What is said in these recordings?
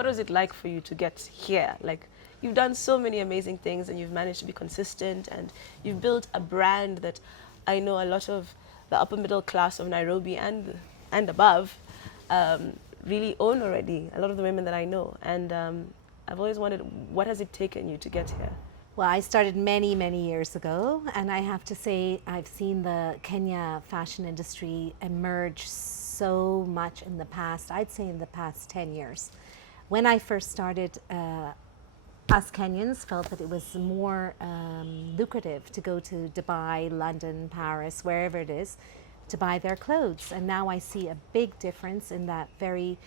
what was it like for you to get here? Like, you've done so many amazing things and you've managed to be consistent and you've built a brand that I know a lot of the upper middle class of Nairobi and above really own already, a lot of the women that I know. And I've always wondered, what has it taken you to get here? Well, I started many, many years ago, and I have to say I've seen the Kenya fashion industry emerge so much in the past, I'd say in the past 10 years. When I first started, us Kenyans felt that it was more lucrative to go to Dubai, London, Paris, wherever it is, to buy their clothes. And now I see a big difference in that very,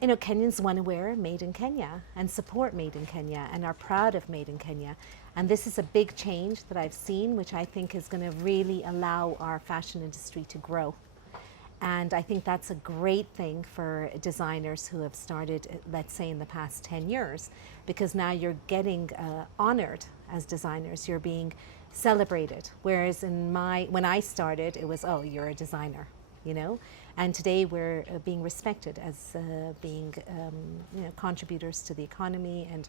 you know, Kenyans want to wear made in Kenya and support made in Kenya and are proud of made in Kenya. And this is a big change that I've seen, which I think is going to really allow our fashion industry to grow. And I think that's a great thing for designers who have started, let's say, in the past 10 years, because now you're getting honored as designers, you're being celebrated. Whereas when I started, it was, oh, you're a designer, you know? And today we're being respected as being you know, contributors to the economy and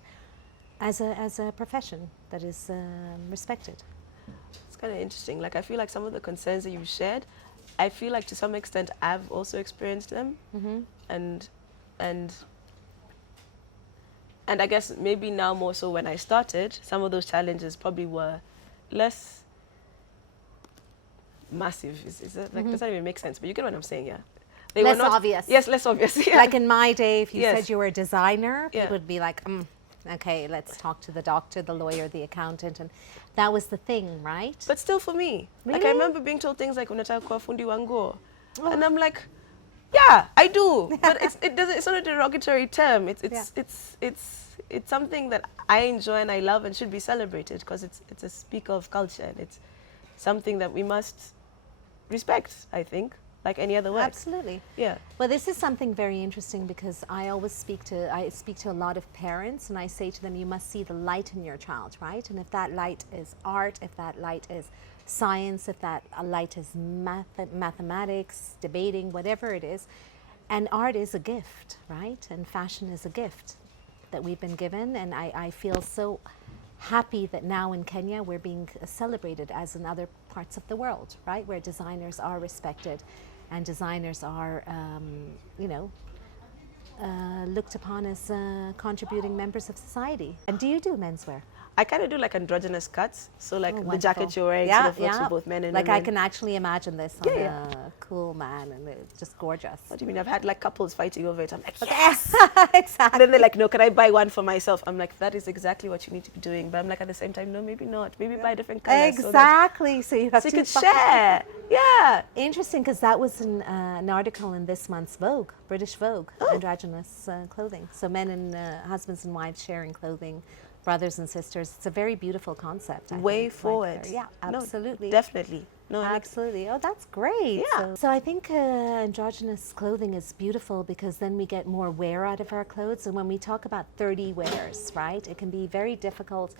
as a profession that is respected. It's kind of interesting. Like, I feel like some of the concerns that you've shared, I feel like to some extent I've also experienced them. Mm-hmm. And I guess maybe now more so when I started, some of those challenges probably were less massive. Is that, like, does that even make sense? But you get what I'm saying, yeah? They less were not obvious. Yes, less obvious. Yeah. Like in my day, if you Yes. said you were a designer, people Yeah. would be like, okay, let's talk to the doctor, the lawyer, the accountant. And that was the thing, right? But still for me, like, I Really? remember being told things like, unataka kuwa fundi wa nguo. And I'm like, yeah, I do. But it's not a derogatory term. It's something that I enjoy and I love and should be celebrated because it's a speak of culture and it's something that we must respect, I think, like any other work. Absolutely. Yeah. Well, this is something very interesting because I always speak to a lot of parents and I say to them, you must see the light in your child, right? And if that light is art, if that light is science, if that light is mathematics, debating, whatever it is, and art is a gift, right? And fashion is a gift that we've been given, and I feel so happy that now in Kenya we're being celebrated as in other parts of the world, right? Where designers are respected and designers are, you know, looked upon as contributing members of society. And do you do menswear? I kind of do like androgynous cuts. So like the Wonderful. jacket you're wearing Yeah, sort of works for both men and like women. I can actually imagine this on a cool man, and it's just gorgeous. What do you mean? I've had like couples fighting over it. I'm like, yes! Exactly. And then they're like, no, can I buy one for myself? I'm like, that is exactly what you need to be doing. But I'm like, at the same time, no, maybe not. Maybe buy a different color. Exactly. So you have So to you could share. Yeah. Interesting, because that was an article in this month's Vogue, British Vogue, androgynous clothing. So men and husbands and wives sharing clothing, brothers and sisters. It's a very beautiful concept. I Way think, forward. like, yeah, absolutely. No, definitely. No, Absolutely. Oh, that's great. Yeah. So I think androgynous clothing is beautiful because then we get more wear out of our clothes. And when we talk about 30 wears, right, it can be very difficult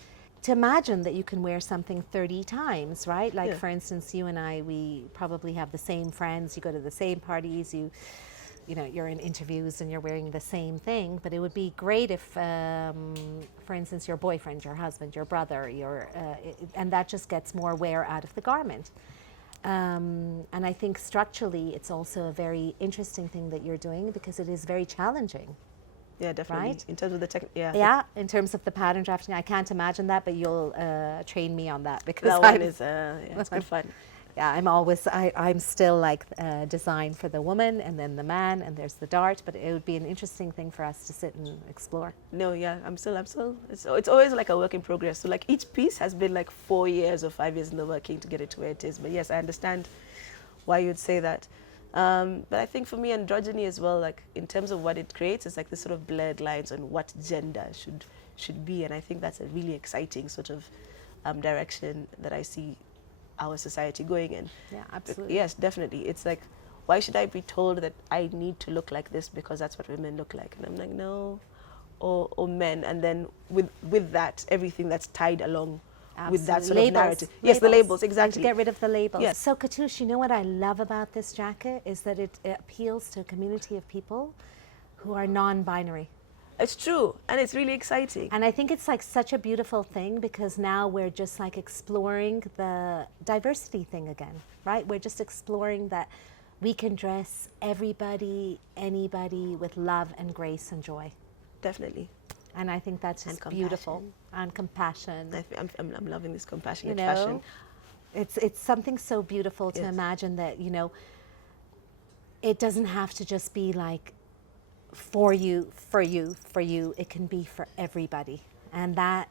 to imagine that you can wear something 30 times, right? Like, for instance, you and I, we probably have the same friends. You go to the same parties. You know, you're in interviews and you're wearing the same thing, but it would be great if, for instance, your boyfriend, your husband, your brother, and that just gets more wear out of the garment. And I think structurally, it's also a very interesting thing that you're doing because it is very challenging. Yeah, definitely. Right? In terms of the Yeah, in terms of the pattern drafting, I can't imagine that, but you'll train me on that because that one is, it's good fun. Yeah, I'm still like design for the woman and then the man and there's the dart, but it would be an interesting thing for us to sit and explore. No, yeah, I'm still, it's always like a work in progress. So like each piece has been like 4 years or 5 years in the working to get it to where it is. But yes, I understand why you'd say that. But I think for me, androgyny as well, like in terms of what it creates, is like this sort of blurred lines on what gender should be. And I think that's a really exciting sort of direction that I see our society going in. Yeah, absolutely. Yes, definitely. It's like, why should I be told that I need to look like this because that's what women look like? And I'm like, no, or men. And then with that, everything that's tied along with that sort of narrative. Yes, the labels, exactly. To get rid of the labels. Yes. So Katush, you know what I love about this jacket is that it appeals to a community of people who are non-binary. It's true, and it's really exciting. And I think it's like such a beautiful thing because now we're just like exploring the diversity thing again, right? We're just exploring that we can dress everybody, anybody with love and grace and joy. Definitely. And I think that's just beautiful. And compassion. I'm loving this compassionate You know, fashion. It's something so beautiful to imagine that, you know, it doesn't have to just be like for you, for you, for you. It can be for everybody. And that,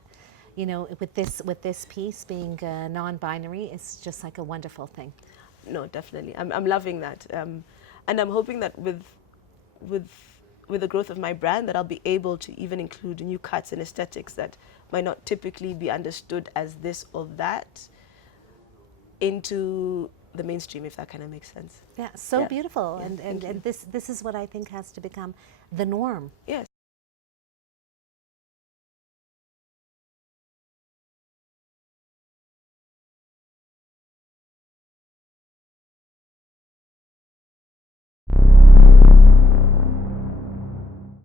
you know, with this piece being non-binary, it's just like a wonderful thing. No, definitely. I'm loving that. And I'm hoping that with the growth of my brand, that I'll be able to even include new cuts and aesthetics that might not typically be understood as this or that into the mainstream, if that kind of makes sense. Yeah, so beautiful. And this is what I think has to become the norm. Yes.